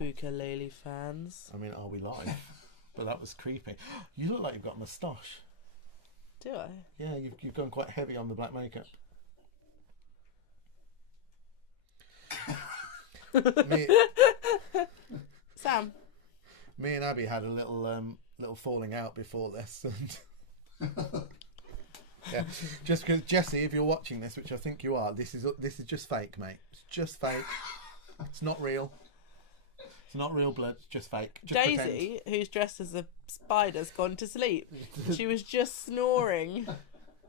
Spookulele fans. I mean, are we live? But that was creepy. You look like you've got a moustache. Do I? Yeah, you've gone quite heavy on the black makeup. Sam. Me and Abby had a little falling out before this, and yeah, just because Jesse, if you're watching this, which I think you are, this is just fake, mate. It's just fake. It's not real. It's not real blood. It's just fake. Just Daisy, pretend. who's dressed as a spider's gone to sleep. She was just snoring.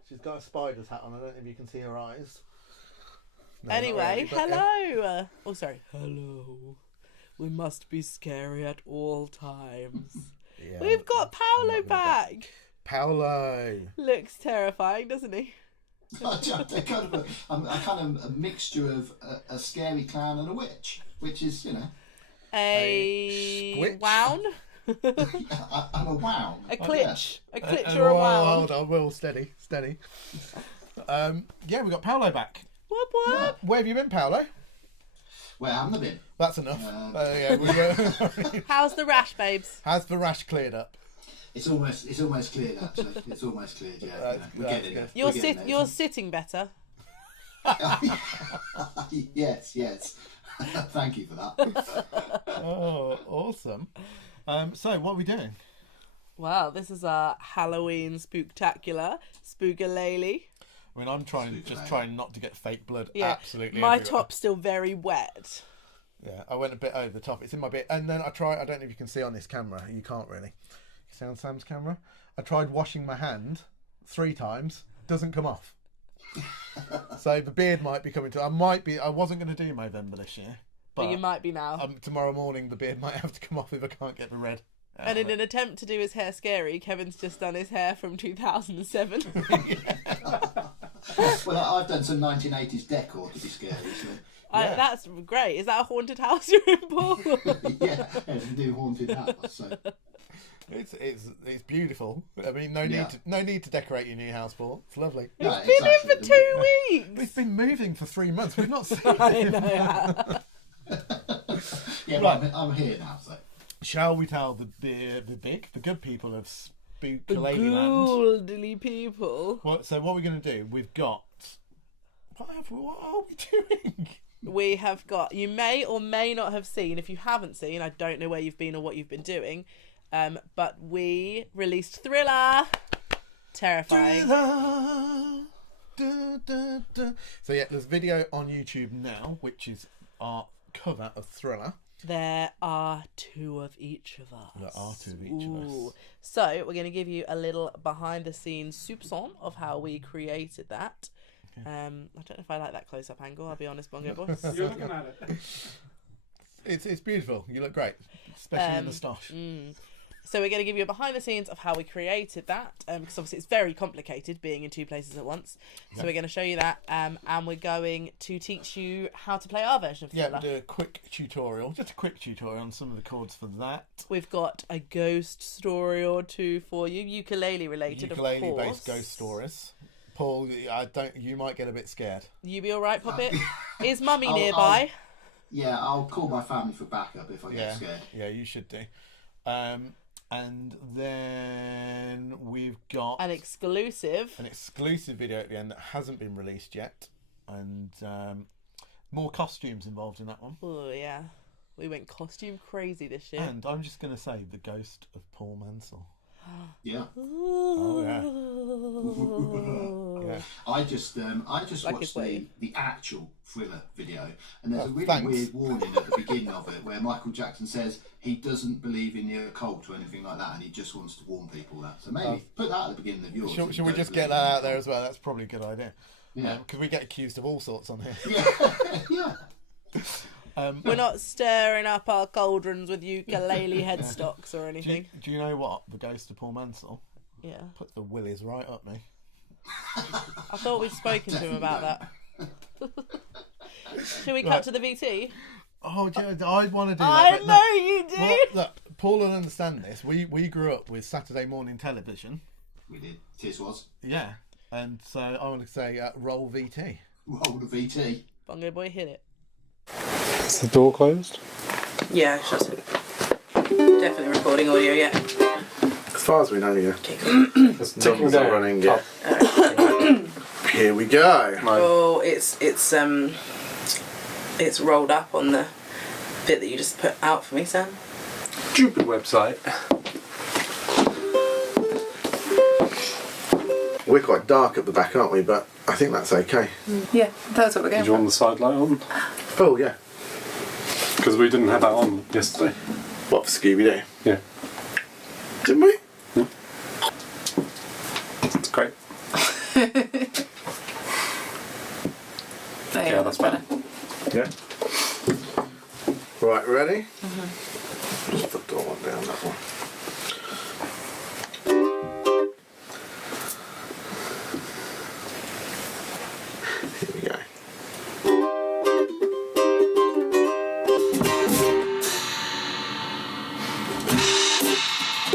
She's got a spider's hat on. I don't know if you can see her eyes. No, Anyway, really, hello. Yeah. Oh, sorry. Hello. We must be scary at all times. Yeah, We've got Paolo back. Paolo Looks terrifying, doesn't he? They're kind of a mixture of a scary clown and a witch, which is, you know, a wown. I'm a wow. A glitch. A glitch or a wown. Hold on, Will, steady. Yeah, we got Paolo back. What? Yeah. Where have you been, Paolo? Where haven't I been? That's enough. How's the rash, babes? Has the rash cleared up? It's almost cleared, actually. It's almost cleared, yeah. We're getting there. You're sitting better. Yes. Thank you for that. Oh, awesome. So, what are we doing? Well, this is our Halloween spooktacular, Spookulele. I mean, I'm trying not to get fake blood. Yeah, Absolutely. my everywhere. top's still very wet. Yeah, I went a bit over the top. It's in my bit, and then I don't know if you can see on this camera. You can't really. You see on Sam's camera? I tried washing my hand 3 times. Doesn't come off. So the beard might be coming to. I wasn't going to do Movember this year, but you might be now. Tomorrow morning, the beard might have to come off if I can't get the red. And in an attempt to do his hair scary, Kevin's just done his hair from 2007. Well, I've done some 1980s decor to be scary. So. Yeah. That's great. Is that a haunted house you're in, Paul? Yeah, it's a new haunted house. So. It's beautiful. I mean, no need to decorate your new house, Paul. It's lovely. No, it's been in for 2 weeks. We've been moving for 3 months. We've not seen I know. Yeah, right. but I'm here now. So. Shall we tell the good people of Spookulele The ghoulishly people. So what we're going to do? We've got. What are we doing? We have got. You may or may not have seen. If you haven't seen, I don't know where you've been or what you've been doing. But we released Thriller. Terrifying. Thriller. Da, da, da. So yeah, there's video on YouTube now, which is our cover of Thriller. There are 2 of each of us. There are 2 of each of us. So we're going to give you a little behind-the-scenes soupçon of how we created that. Okay. I don't know if I like that close-up angle. I'll be honest, Bongo Boy. You're looking at it. It's beautiful. You look great, especially in the moustache. So we're going to give you a behind the scenes of how we created that, because obviously it's very complicated being in 2 places at once. So we're going to show you that, and we're going to teach you how to play our version of Thriller. Yeah, we'll do a quick tutorial on some of the chords for that. We've got a ghost story or 2 for you, ukulele related, Ukulele-based ghost stories. Paul, you might get a bit scared. You be all right, Poppet? Is Mummy nearby? I'll call my family for backup if I get scared. Yeah, you should do. And then we've got an exclusive video at the end that hasn't been released yet, and more costumes involved in that one. Oh yeah, we went costume crazy this year. And I'm just going to say the ghost of Paul Mansell. Yeah. Oh yeah. Yeah. I just watched the actual Thriller video, and there's a really weird warning at the beginning of it where Michael Jackson says he doesn't believe in the occult or anything like that, and he just wants to warn people that. So maybe put that at the beginning of yours. Should we just get that out there as well? That's probably a good idea. Yeah. Because we get accused of all sorts on here. Yeah. We're not stirring up our cauldrons with ukulele headstocks or anything. Do you know what? The ghost of Paul Mansell? Yeah. Puts the willies right up me. I thought we'd spoken to him about that. Should we cut to the VT? Oh, I want to do that. I know you do. Well, look, Paul will understand this. We grew up with Saturday morning television. We did. Tis was. Yeah. And so I want to say roll VT. Roll the VT. Bongo Boy, hit it. Is the door closed? Yeah, shut it. Definitely recording audio, yeah. As far as we know, yeah. Okay, cool. Numbers are running, yeah. Here we go. Oh, it's rolled up on the bit that you just put out for me, Sam. Stupid website. We're quite dark at the back, aren't we? But I think that's okay. Yeah, that's what we're going Did you want the side light on? Oh, yeah. Because we didn't have that on yesterday. What, for Scooby-Doo? Yeah. Didn't we? It's great. Yeah, that's better. Yeah. Right, ready? Just put that one down, that one. Here we go.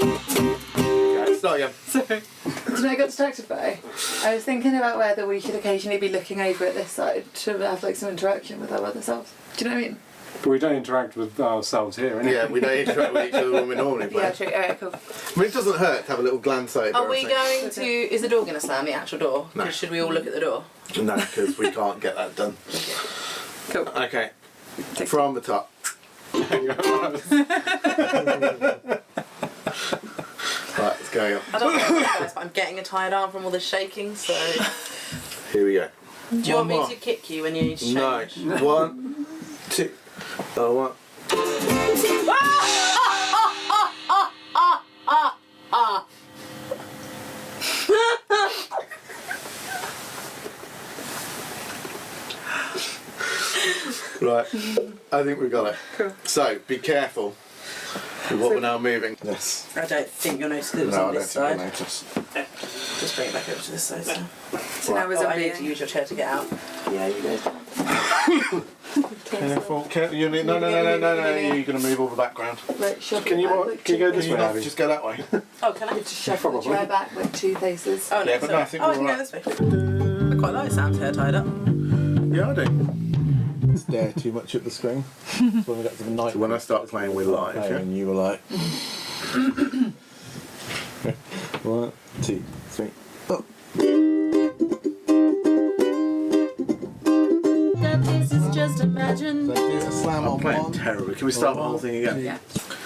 Okay, start again. Sorry. Do you know what I got distracted by? I was thinking about whether we should occasionally be looking over at this side to have like some interaction with our other selves. Do you know what I mean? But we don't interact with ourselves here, innit? Yeah, we don't interact with each other when we normally play. Yeah, true. Alright, cool. I mean, it doesn't hurt to have a little glance over. Are we I think. going to... Is the door going to slam, the actual door? No. 'Cause should we all look at the door? No, because we can't get that done. Cool. Okay, Take from the top. Right, let's go. I don't know about you guys, but I'm getting a tired arm from all the shaking, so... Here we go. Do you want me more. to kick you when you need to change? No. 1, 2. Oh, 1. Right, I think we've got it. Cool. So, be careful with what we're now moving. Yes. I don't think you'll notice that it was No, I on don't this think side. we'll notice. Just bring it back over to this side, so... So now we're Oh, I need to zombieing. use your chair to get out. Yeah, you go. Careful. You need, no, you're going to move all the background. Like, shuffle Can you back, what- like, can you go two this Can you way, not Abby? just go that way? Oh, can I? Just shuffle the chair back like 2 paces. Oh, no, Yeah, but no, sorry. I think oh, I we're can go right. this way. I quite like Sam's hair tied up. Yeah, I do. Stare too much at the screen. That's when we got to the night. So when I start playing, we're live, yeah? And you were like, 1, 2, 3. Oh. This is just imagine. So do a slam I'm on playing 1. terribly. Can we start the whole thing again? Yeah.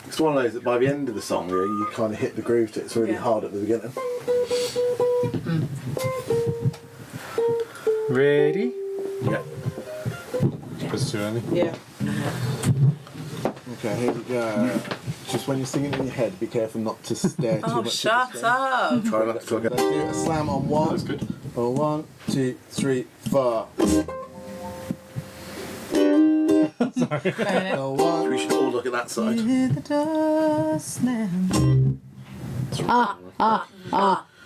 It's one of those that by the end of the song, you kind of hit the groove to it. It's really Yeah. hard at the beginning. Ready? Yeah. It's too early. Yeah. Okay, here we go. Just when you're singing in your head, be careful not to stare too Oh, much shut at the screen. up. Try not to talk. So do a slam on 1. That's good. Oh, 1, 2, 3, 4. Fair Oh, 1. We should all look at that side. Hear the door slam.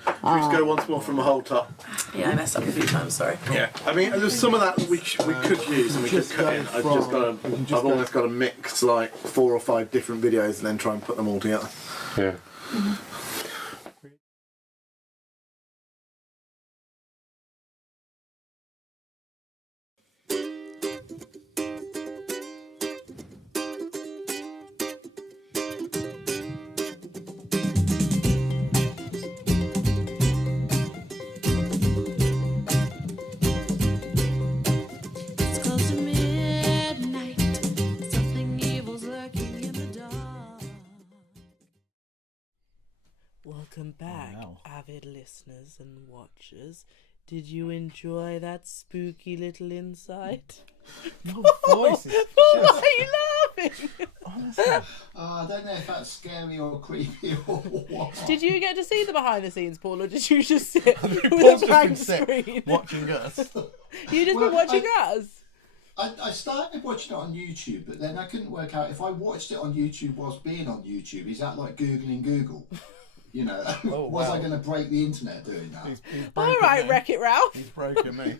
Can we just go once more from the whole top? Yeah, I messed up a few times, sorry. Yeah. I mean, there's some of that we could use and we could Just cut go in. I've from- just got to. we can just I've go- almost got to mix like 4 or 5 different videos and then try and put them all together. Yeah. It's close to midnight. Something evil's lurking in the dark. Welcome back, wow. avid listeners and watchers. Did you enjoy that spooky little insight? Your voice is Why just... are you laughing? I don't know if that's scary or creepy or what. Did you get to see the behind the scenes, Paul, or did you just sit with Paul's a just blank been sit screen? watching us. You just Well, been watching us? I started watching it on YouTube, but then I couldn't work out if I watched it on YouTube whilst being on YouTube, is that like Googling Google? You know, was I going to break the internet doing that? He's All broken right, me. Wreck-It Ralph. He's broken me.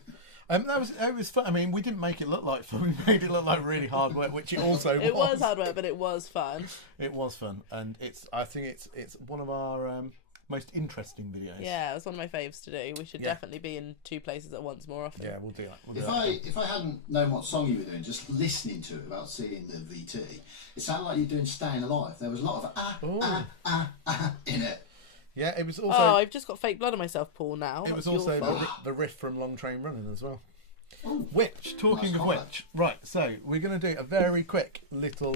It was fun. I mean, we didn't make it look like fun. We made it look like really hard work, which it also It was hard work, but it was fun. It was fun, and I think it's one of our most interesting videos. Yeah, it was one of my faves to do. We should definitely be in two places at once more often. Yeah, we'll do that. If I hadn't known what song you were doing, just listening to it without seeing the VT, it sounded like you were doing Staying Alive. There was a lot of in it. Yeah, it was also. Oh, I've just got fake blood on myself, Paul. Now It was That's also your fault. the riff from Long Train Running as well. Oh, Which, talking nice of comment. which, right? So we're going to do a very quick little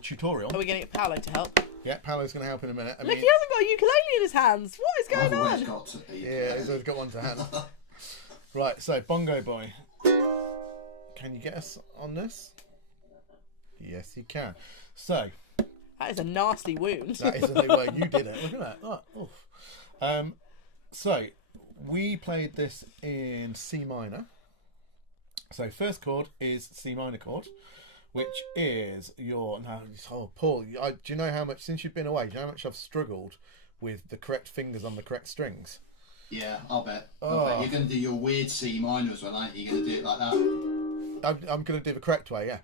tutorial. Are we going to get Paolo to help? Yeah, Paolo's going to help in a minute. Look, he hasn't got a ukulele in his hands. What is I've going always on? got to eat. Yeah, he's always got one to hand. Right, so Bongo Boy, can you get us on this? Yes, he can. So That is a nasty wound. that is the way you did it. Look at that. Oh, oof. So we played this in C minor. So first chord is C minor chord, which is your. Now, oh, Paul, do you know how much since you've been away? Do you know how much I've struggled with the correct fingers on the correct strings? Yeah, I'll bet. Oh. You're going to do your weird C minor as well, aren't you? You're going to do it like that. I'm going to do the correct way, yeah.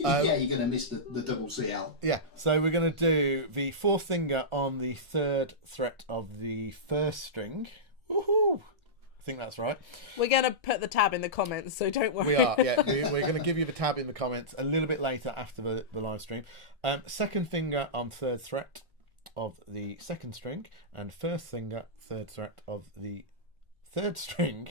Yeah, you're going to miss the double C out. Yeah, so we're going to do the fourth finger on the third fret of the first string. Woohoo! I think that's right. We're going to put the tab in the comments, so don't worry. We are, yeah. We're going to give you the tab in the comments a little bit later after the live stream. Second finger on third fret of the second string, and first finger, third fret of the third string.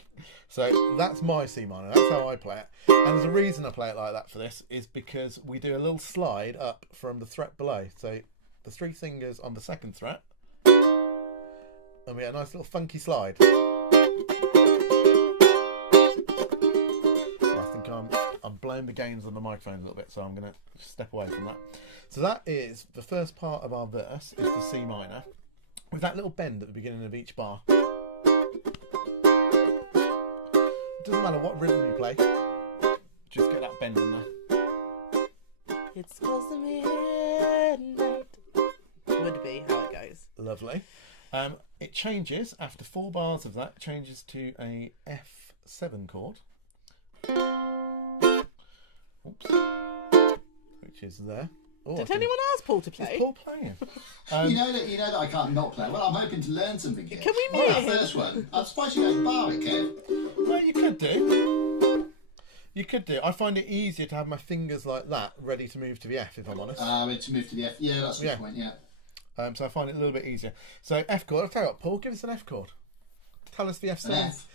So that's my C minor. That's how I play it. And there's a reason I play it like that for this is because we do a little slide up from the fret below. So the three fingers on the second fret, and we get a nice little funky slide. I think I'm blowing the gains on the microphone a little bit, so I'm going to step away from that. So that is the first part of our verse, is the C minor, with that little bend at the beginning of each bar. It doesn't matter what rhythm you play, just get that bend in there. It's close to midnight. Would be how it goes. Lovely. It changes, after 4 bars of that, changes to a F7 chord. Oops. Which is there. Oh, Did anyone ask Paul to play? Is Paul playing? You know that I can't not play. Well, I'm hoping to learn something here. Can we Well, mute that him? first one, I'm surprised you don't bar it, Kev. Well, you could do. You could do. I find it easier to have my fingers like that, ready to move to the F, if I'm honest. To move to the F. Yeah, that's a good point, yeah. So I find it a little bit easier. So F chord. I'll tell you what, Paul, give us an F chord. Tell us the F7. An F?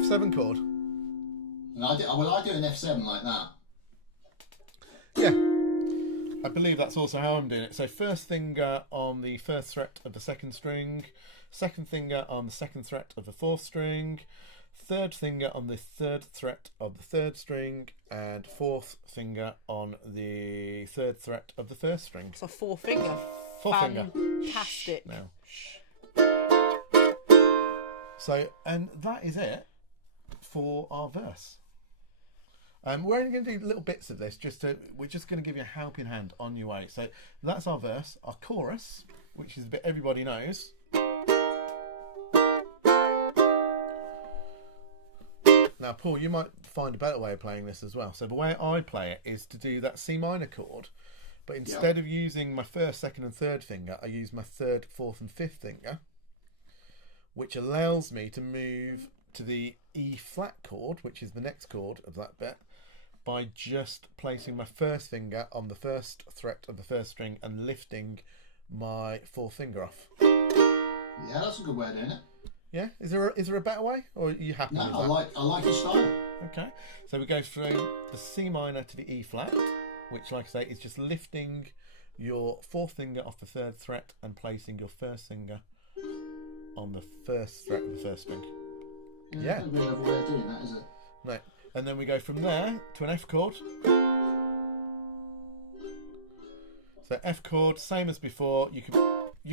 F7 chord. And I do an F7 like that. Yeah. I believe that's also how I'm doing it. So first finger on the first fret of the second string, second finger on the second fret of the fourth string, third finger on the third fret of the third string, and fourth finger on the third fret of the first string. It's a 4-finger. Fourth finger. Fantastic. Now. So, and that is it for our verse. We're only going to do little bits of this. We're just going to give you a helping hand on your way. So that's our verse. Our chorus, which is a bit everybody knows. Now, Paul, you might find a better way of playing this as well. So the way I play it is to do that C minor chord, but instead of using my first, second, and third finger, I use my third, fourth, and fifth finger, which allows me to move to the E flat chord, which is the next chord of that bit, by just placing my first finger on the first fret of the first string and lifting my fourth finger off. Yeah, that's a good way of doing it. Yeah, is there a better way, or are you happy with that? I like your style. Okay, so we go from the C minor to the E flat, which, like I say, is just lifting your fourth finger off the third fret and placing your first finger on the first fret of the first string. Yeah. There's no real other way of doing that, is it? No. And then we go from there to an F chord. So F chord, same as before. You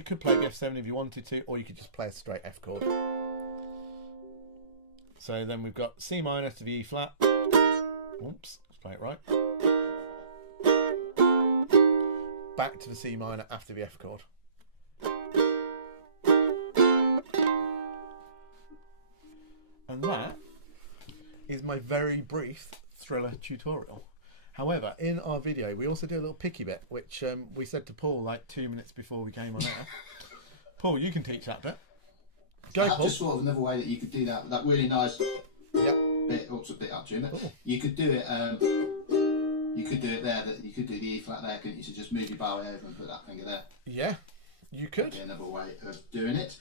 could play the F7 if you wanted to, or you could just play a straight F chord. So then we've got C minor to the E flat. Oops, let's play it right. Back to the C minor after the F chord. And that is my very brief Thriller tutorial. However, in our video, we also do a little picky bit, which we said to Paul like 2 minutes before we came on air. Paul, you can teach that bit. Go, I've Paul. just thought of another way that you could do that really nice Yep. bit. Oops, a bit up, Jim. Ooh. You could do it. You could do it there. That you could do the E flat there, couldn't you? So just move your bow over and put that finger there. Yeah, you could. Be another way of doing it.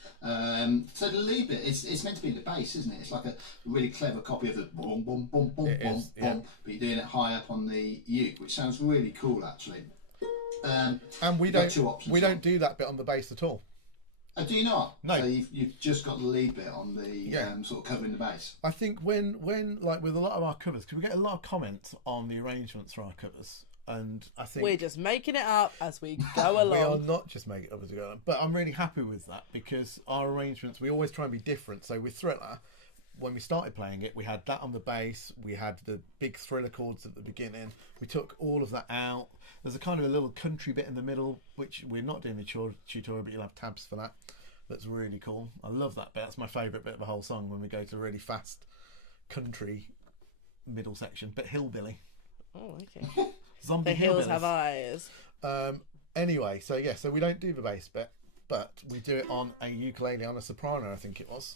So the lead bit, it's meant to be in the bass, isn't it? It's like a really clever copy of the boom, boom, boom, boom, It boom, is, boom. yeah. But you're doing it high up on the uke, which sounds really cool, actually. And we you've got don't. two options. We don't do that bit on the bass at all. Oh, do you not? No. So you've just got the lead bit on the Yeah. sort of covering the bass. I think when like with a lot of our covers, because we get a lot of comments on the arrangements for our covers, and I think We're just making it up as we go we are along. not just making it up as we go along. But I'm really happy with that because our arrangements, we always try and be different. So with Thriller, when we started playing it, we had that on the bass, we had the big Thriller chords at the beginning. We took all of that out. There's a kind of a little country bit in the middle, which we're not doing the tutorial, but you'll have tabs for that. That's really cool. I love that bit. That's my favourite bit of the whole song when we go to a really fast country middle section, but hillbilly. Oh, okay. Zombie The hills hillbillies. have eyes. Anyway, so yeah, so we don't do the bass bit, but we do it on a ukulele on a soprano, I think it was.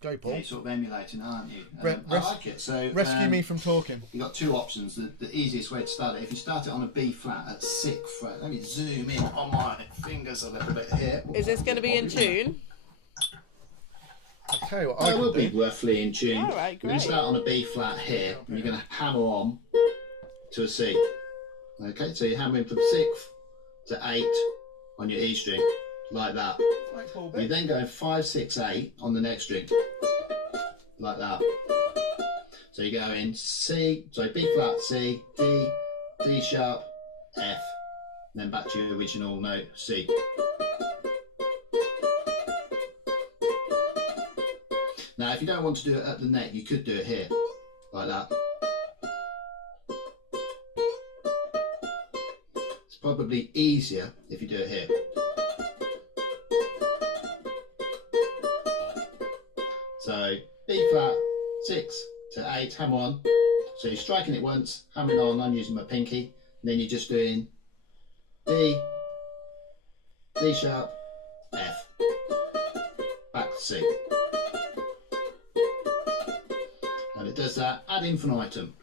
Go, Paul. Yeah, you're sort of emulating, aren't you? Re- I like it. So Rescue me from talking. You've got two options. The easiest way to start it, if you start it on a B flat at 6th fret, let me zoom in on my fingers a little bit here. Is this going to be in tune? I'll tell you what I It will can be do. roughly in tune. All right, When you great. start on a B flat here, and you're going to hammer on to a C. Okay, so you're hammering from 6th to 8 on your E string, like that. Like Paul You're bit. then going 5, 6, 8 on the next string, like that. So you go in C, so B flat, C, D, D sharp, F, and then back to your original note, C. Now, if you don't want to do it at the neck, you could do it here, like that. It's probably easier if you do it here. So B flat, 6 to 8, hammer on. So you're striking it once, hammering on, I'm using my pinky, and then you're just doing D, D sharp, F, back to C. And it does that ad infinitum,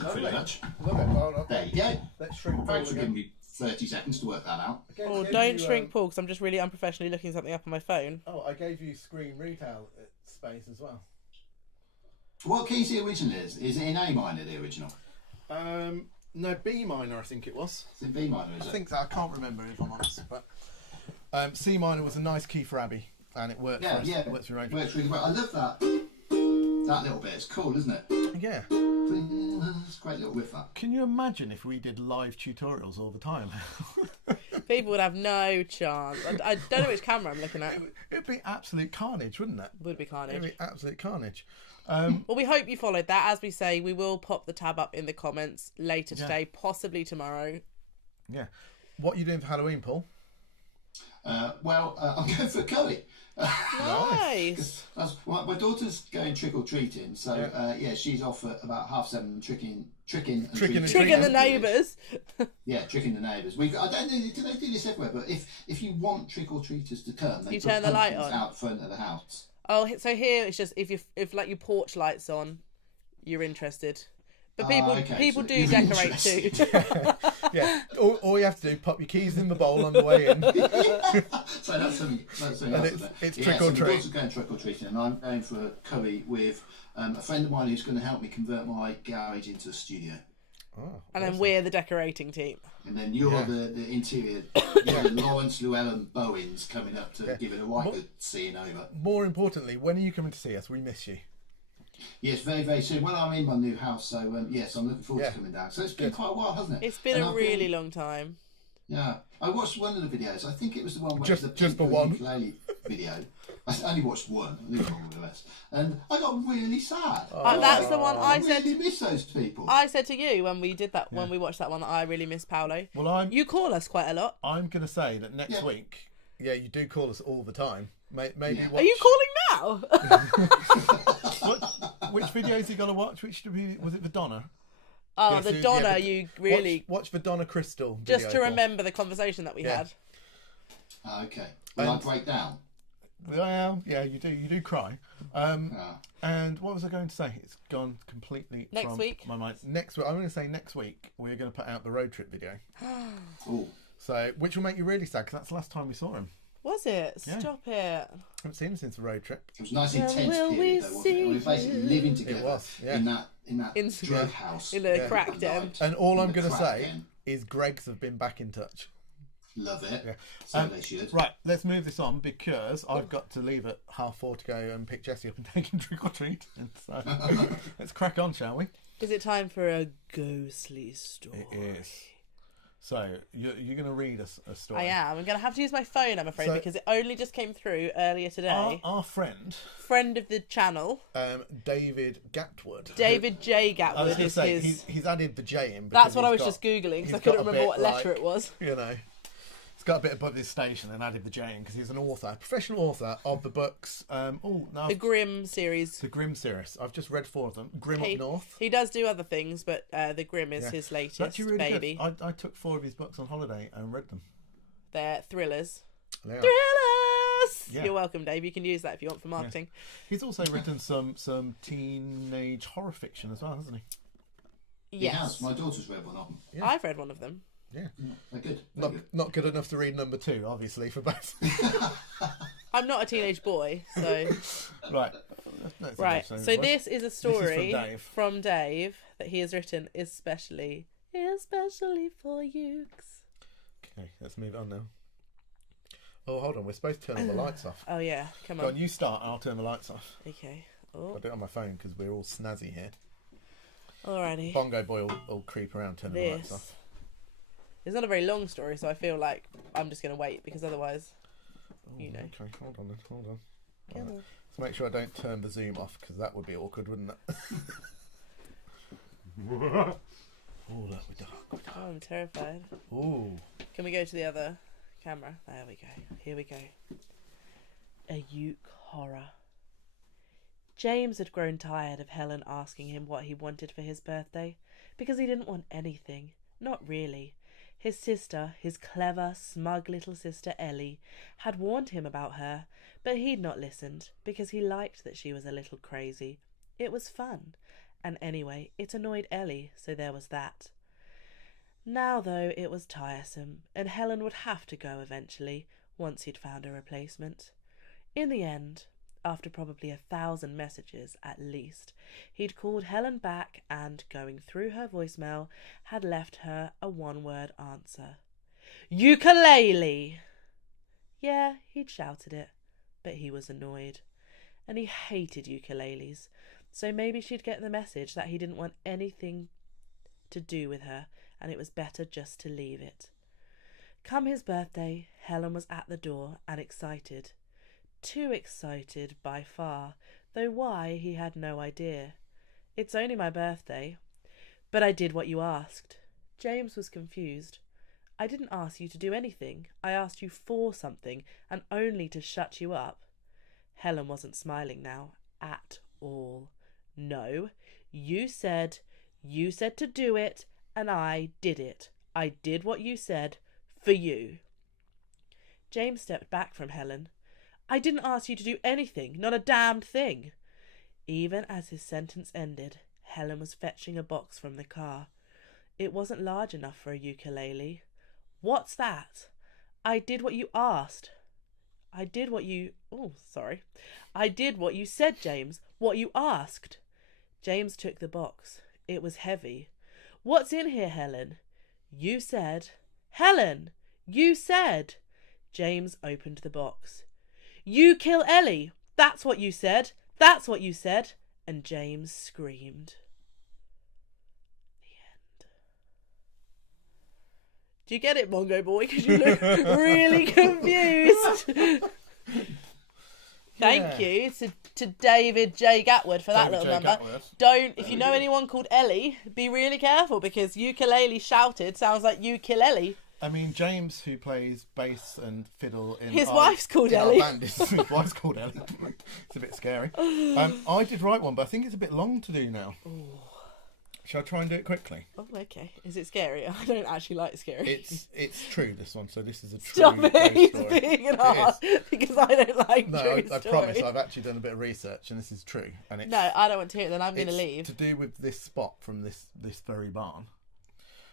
pretty much. Love it. Well, There you go. let's shrink Paul Thanks for again. giving me 30 seconds to work that out. Oh, don't shrink Paul, because I'm just really unprofessionally looking something up on my phone. Oh, I gave you screen retail space as well. What key is the original is? Is it in A minor, the original? No, B minor, I think it was. It's in B minor, is I it? think so. I can't remember if I'm honest, but C minor was a nice key for Abby, and it worked for Yeah, us. yeah. It works for arrangement. Works really well. I love that. That little bit. It's cool, isn't it? Yeah. It's a great little riff, that. Can you imagine if we did live tutorials all the time? People would have no chance. I don't know which camera I'm looking at. It'd be absolute carnage, wouldn't it? Would be It'd carnage. be absolute carnage. Well, we hope you followed that. As we say, we will pop the tab up in the comments later Yeah. today, possibly tomorrow. Yeah. What are you doing for Halloween, Paul? I'm going for curry. Nice. My daughter's going trick or treating, so she's off at about 7:30, tricking and treating. Tricking the neighbours. Yeah, tricking the neighbours. I don't know. Do they do this everywhere? But if you want trick or treaters to come, they You put turn the light pumpkins on. out front of the house. Oh, so here it's just if like your porch lights on, you're interested. But people so do you're decorate too. interested. Yeah. All you have to do, pop your keys in the bowl on the way in. So that's something else. And Isn't it? it's Yeah, trick so or my treat. daughter's going trick or treating, and I'm going for a curry with a friend of mine who's going to help me convert my garage into a studio. Oh, And then we're the decorating team. And then you're Yeah. the interior, the Lawrence Llewellyn Bowens coming up to give it a right good seeing over. more importantly, when are you coming to see us? We miss you. Yes, very, very soon. Well, I'm in my new house, so yes, I'm looking forward Yeah. to coming down. So it's been quite a while, hasn't it? It's been And a I've really long time. Yeah, I watched one of the videos. I think it was the one where Just- it was just the pink one. ukulele video. I only watched one. I didn't watch the rest, and I got really sad. That's the one I said. really miss those people. I said to you when we did that, when we watched that one, that I really miss Paolo. Well, You call us quite a lot. I'm going to say that next Yeah. week, you do call us all the time. Maybe Yeah. watch, Are you calling now? which videos you got to watch? Was it the Donna? Oh, This the is- Donna, yeah, you really... Watch the Donna Crystal Just video to call. remember the conversation that we Yeah. had. Okay. Will I And- break down? Well, yeah, you do cry. Ah. And what was I going to say? It's gone completely Next from week? my mind. Next week, I'm going to say next week we're going to put out the road trip video. Ooh. So, which will make you really sad because that's the last time we saw him. Was it? Yeah. Stop it. Haven't seen him since the road trip. It was a nice When intense will period we though, wasn't it? We were basically see living you? together It was, yeah. in that In- drug house. In the Yeah. crack at den. night. And all In I'm the going to crack say den. is Greg's have been back in touch. Love it. Yeah. So they should. Right, let's move this on because I've got to leave at 4:30 to go and pick Jessie up and take him trick or treat. And so let's crack on, shall we? Is it time for a ghostly story? It is. So you're going to read us a story. I am. I'm going to have to use my phone, I'm afraid, So- because it only just came through earlier today. Our friend, Friend of the channel, David Gatwood. David J. I was Gatwood going to is say his... he's added the J in. That's because what I he's was just Googling, because he's I couldn't got a remember bit what letter like, it was. You know, he's got a bit above his station and added the J in because he's an author, professional author of the books. The Grimm series. The Grimm series. I've just read 4 of them. Grimm He- Up North. He does do other things, but the Grimm is Yeah. his latest It's actually really baby. good. I took 4 of his books on holiday and read them. They're thrillers. They are. Thrillers! Yeah. You're welcome, Dave. You can use that if you want for marketing. He's also written some teenage horror fiction as well, hasn't he? He Yes. has. My daughter's read one of them. Yeah. I've read one of them. Yeah. They're good. They're good. Not good enough to read number 2, obviously, for both. I'm not a teenage boy, so... Right. That's Right, enough, so this is a story Dave. from Dave that he has written especially for you. Okay, let's move on now. Oh, hold on. We're supposed to turn all the lights off. Oh yeah, come Go on. on, you start and I'll turn the lights off. Okay. I'll Oh, do it on my phone because we're all snazzy here. alrighty. Bongo Boy will creep around turning the lights This. off. It's not a very long story, so I feel like I'm just going to wait because otherwise, you know. Okay, hold on then. Hold on. Come Right. on. Let's make sure I don't turn the zoom off because that would be awkward, wouldn't it? Oh, look, we're dark. Oh, I'm terrified. Ooh. Can we go to the other camera? There we go. Here we go. A uke horror. James had grown tired of Helen asking him what he wanted for his birthday, because he didn't want anything. Not really. His sister, his clever, smug little sister Ellie, had warned him about her, but he'd not listened, because he liked that she was a little crazy. It was fun. And anyway, it annoyed Ellie, so there was that. Now, though, it was tiresome, and Helen would have to go eventually, once he'd found a replacement. In the end, after probably 1,000 messages at least, he'd called Helen back and, going through her voicemail, had left her a one-word answer. Ukulele! Yeah, he'd shouted it, but he was annoyed, and he hated ukuleles, so maybe she'd get the message that he didn't want anything to do with her, and it was better just to leave it. Come his birthday, Helen was at the door and excited. Too excited by far, though why he had no idea. It's only my birthday. But I did what you asked. James was confused. I didn't ask you to do anything. I asked you for something, and only to shut you up. Helen wasn't smiling now, at all. No, you said to do it, and I did it. I did what you said, for you. James stepped back from Helen. I didn't ask you to do anything, not a damned thing. Even as his sentence ended, Helen was fetching a box from the car. It wasn't large enough for a ukulele. What's that? I did what you asked. I did what you said, James. What you asked. James took the box. It was heavy. What's in here, Helen? You said. Helen! You said. James opened the box. You kill Ellie. That's what you said. That's what you said. And James screamed. The end. Do you get it, Mongo Boy? Because you look really confused. Thank you to David J. Gatwood for that David little J. number. Gatwood. If you know anyone called Ellie, be really careful because ukulele shouted sounds like you kill Ellie. I mean, James, who plays bass and fiddle in His our- wife's called in our Ellie. band, his wife's called Ellie. It's a bit scary. I did write one, but I think it's a bit long to do now. Shall I try and do it quickly? Oh, okay. Is it scary? I don't actually like scary. It's true, this one. So this is a true Stop it! ghost He's story. being an arse because I don't like No, true I stories. promise. I've actually done a bit of research, and this is true. And it's, No, I don't want to hear it. Then I'm going to it's leave. to do with this spot from this very barn.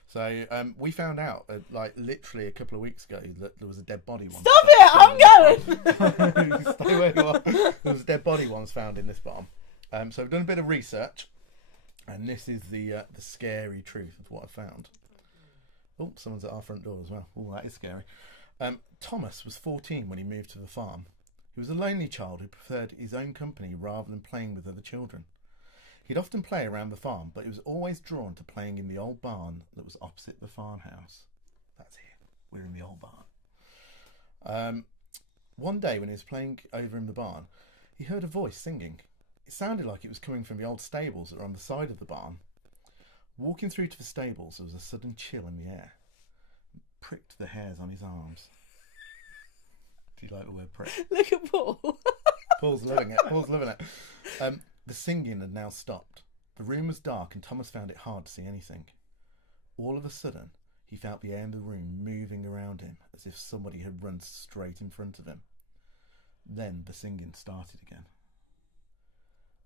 So we found out, like literally a couple of weeks ago, that there was a dead body once. Stop it! I'm going. Stay where you are. There was a dead body once found in this barn. So we've done a bit of research, and this is the scary truth of what I found. Oh, someone's at our front door as well. Oh, that is scary. Thomas was 14 when he moved to the farm. He was a lonely child who preferred his own company rather than playing with other children. He'd often play around the farm, but he was always drawn to playing in the old barn that was opposite the farmhouse. That's here. We're in the old barn. One day when he was playing over in the barn, he heard a voice singing. It sounded like it was coming from the old stables that were on the side of the barn. Walking through to the stables, there was a sudden chill in the air. It pricked the hairs on his arms. Do you like the word prick? Look at Paul. Paul's loving it. Paul's loving it. The singing had now stopped. The room was dark and Thomas found it hard to see anything. All of a sudden, he felt the air in the room moving around him as if somebody had run straight in front of him. Then the singing started again.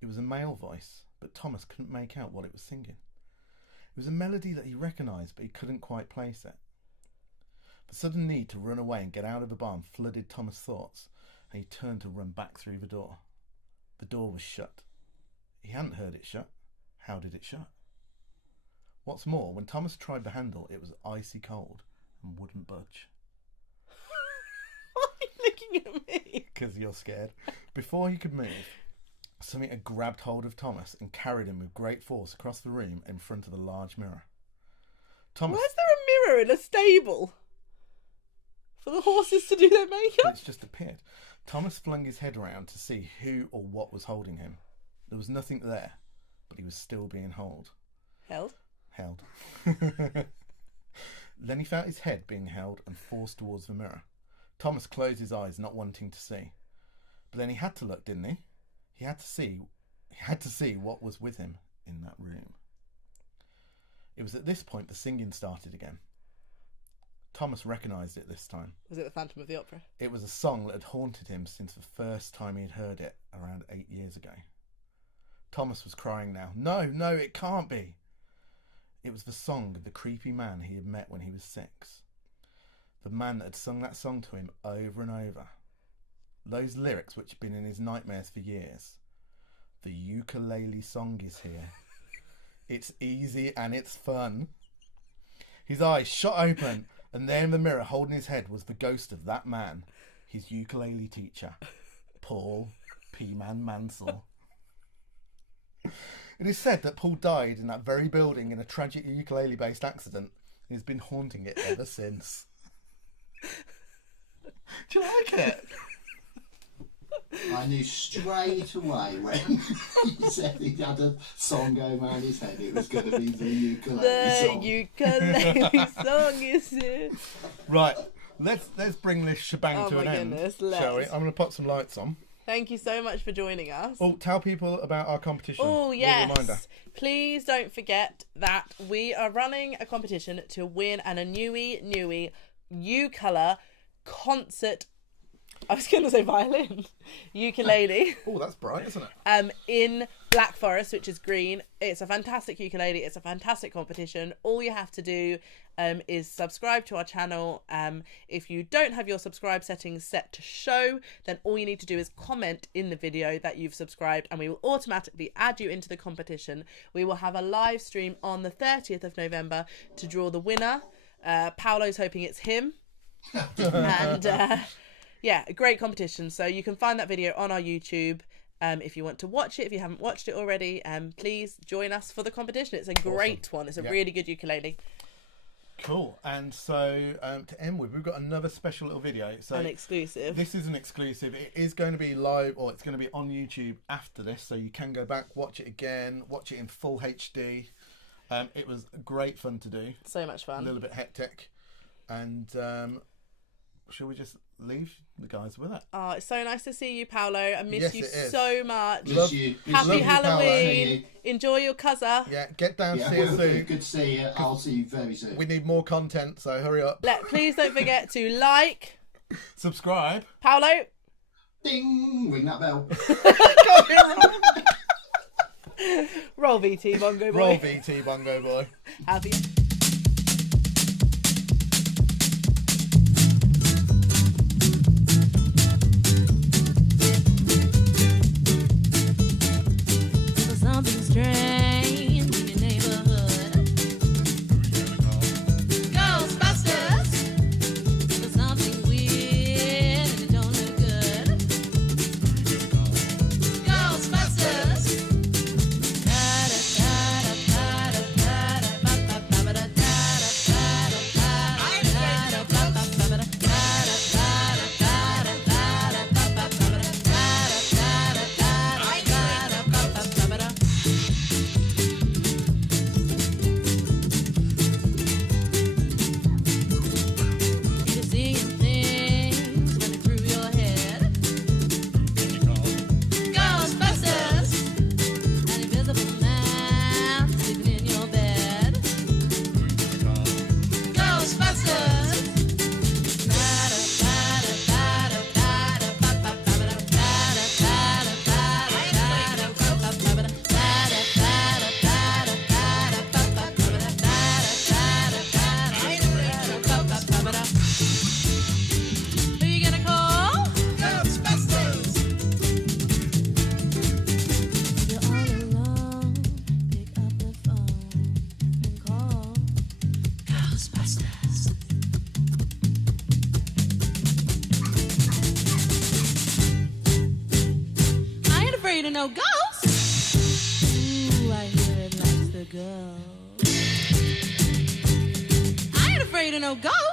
It was a male voice, but Thomas couldn't make out what it was singing. It was a melody that he recognised, but he couldn't quite place it. The sudden need to run away and get out of the barn flooded Thomas' thoughts, and he turned to run back through the door. The door was shut. He hadn't heard it shut. How did it shut? What's more, when Thomas tried the handle, it was icy cold and wouldn't budge. Why are you looking at me? Because you're scared. Before he could move, something had grabbed hold of Thomas and carried him with great force across the room in front of a large mirror. Thomas, Why is there a mirror in a stable? For the horses to do their makeup? it's just appeared. Thomas flung his head around to see who or what was holding him. There was nothing there, but he was still being held. Held? Then he felt his head being held and forced towards the mirror. Thomas closed his eyes, not wanting to see. But then he had to look, didn't he? He had to see what was with him in that room. It was at this point the singing started again. Thomas recognised it this time. Was it the Phantom of the Opera? It was a song that had haunted him since the first time he'd heard it around 8 years ago. Thomas was crying now. No, it can't be. It was the song of the creepy man he had met when he was 6. The man that had sung that song to him over and over. Those lyrics which had been in his nightmares for years. The ukulele song is here. It's easy and it's fun. His eyes shot open, and there in the mirror holding his head was the ghost of that man, his ukulele teacher, Paul P.Man Mansell. It is said that Paul died in that very building in a tragic ukulele-based accident. He's been haunting it ever since. Do you like it? I knew straight away when he said he had a song going around his head, it was going to be the ukulele song. The ukulele song is here. Right, let's bring this shebang to an end, shall we? let's. I'm going to put some lights on. Thank you so much for joining us. Oh, tell people about our competition. Oh, A yes. reminder. Please don't forget that we are running a competition to win an Anui ukulele concert. I was going to say violin. Ukulele. Oh, that's bright, isn't it? In Black Forest, which is green. It's a fantastic ukulele. It's a fantastic competition. All you have to do is subscribe to our channel. If you don't have your subscribe settings set to show, then all you need to do is comment in the video that you've subscribed and we will automatically add you into the competition. We will have a live stream on the 30th of November to draw the winner. Paolo's hoping it's him. And yeah, a great competition. So you can find that video on our YouTube. If you want to watch it, if you haven't watched it already, please join us for the competition. It's a great one. It's a really good ukulele. Cool. And so to end with, we've got another special little video. So An exclusive. This is an exclusive. It is going to be live, or it's going to be on YouTube after this, so you can go back, watch it again, watch it in full HD. It was great fun to do. So much fun. A little bit hectic. And shall we just leave the guys with it? Oh, it's so nice to see you, Paolo. I miss Yes, you it is. so much. Miss you. Happy love you, Halloween. Enjoy your cousin. Yeah, get down, Yeah, see us will do. soon. Good to see you. I'll see you very soon. We need more content, so hurry up. Please don't forget to like. Subscribe. Paolo. Ding! Ring that bell. Roll VT, Bongo Boy. Roll VT, Bongo Boy. Happy. Something strange in your neighborhood. Ghostbusters. There's something weird and it don't look good. Ghostbusters. You're seeing things running through your head. Ghostbusters. An invisible man sleeping in your bed. Ghostbusters. Who you gonna call? Ghostbusters. You're all alone. Pick up the phone and call Ghostbusters. I ain't afraid of no ghosts. Ooh, I hear it likes the ghost. I ain't afraid of no ghosts.